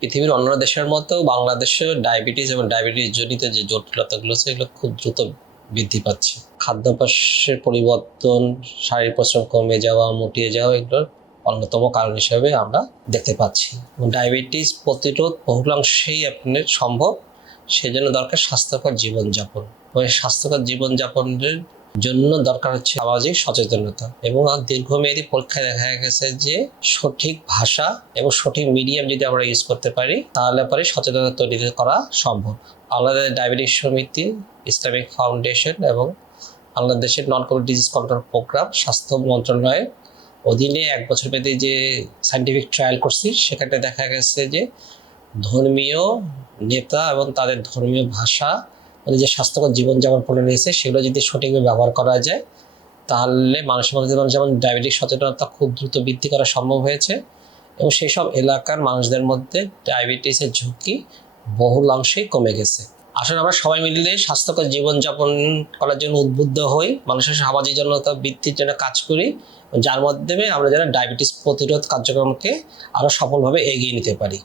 পৃথিবীর অন্য দেশের মতো বাংলাদেশে ডায়াবেটিস এবং ডায়াবেটিস জনিত যে জটিলতাগুলো আছে এগুলো খুব দ্রুত বৃদ্ধি পাচ্ছে। খাদ্যাভ্যাসের পরিবর্তন, শারীরিক পরিশ্রম কমে যাওয়া, মুটিয়ে যাওয়া এগুলোর অন্যতম কারণ হিসেবে আমরা দেখতে পাচ্ছি। ডায়াবেটিস প্রতিরোধ বহুলাংশেই আপনার সম্ভব, সেজন্য দরকার স্বাস্থ্যকর জীবনযাপন। স্বাস্থ্যকর জীবনযাপনের জন্য দরকার হচ্ছে সামাজিক সচেতনতা এবং দীর্ঘমেয়াদী পরীক্ষায় দেখা গেছে যে সঠিক ভাষা এবং সঠিক মিডিয়াম যদি আমরা ইউজ করতে পারি তাহলে পরে সচেতনতা তৈরি করা সম্ভব। বাংলাদেশ ডায়াবেটিস সমিতি, ইসলামিক ফাউন্ডেশন এবং বাংলাদেশের নন কমিউনিটি ডিজিজ কন্ট্রোল প্রোগ্রাম স্বাস্থ্য মন্ত্রণালয়ের অধীনে 1 বছর ব্যাপী যে সায়েন্টিফিক ট্রায়াল করছি সেখানে দেখা গেছে যে ধর্মীয় নেতা এবং তাদের ধর্মীয় ভাষা মানে যে স্বাস্থ্যকর জীবনযাপন করে নিয়েছে সেগুলো যদি সঠিকভাবে ব্যবহার করা যায় তাহলে মানুষের মধ্যে যেমন ডায়াবেটিস সচেতনতা খুব দ্রুত বৃদ্ধি করা সম্ভব হয়েছে এবং সেই সব এলাকার মানুষদের মধ্যে ডায়াবেটিসের ঝুঁকি বহুলাংশেই কমে গেছে। আসলে আমরা সবাই মিলে স্বাস্থ্যকর জীবনযাপন করার জন্য উদ্বুদ্ধ হই, মানুষের সামাজিক জনতা বৃদ্ধির জন্য কাজ করি, যার মাধ্যমে আমরা যেন ডায়াবেটিস প্রতিরোধ কার্যক্রমকে আরও সফলভাবে এগিয়ে নিতে পারি।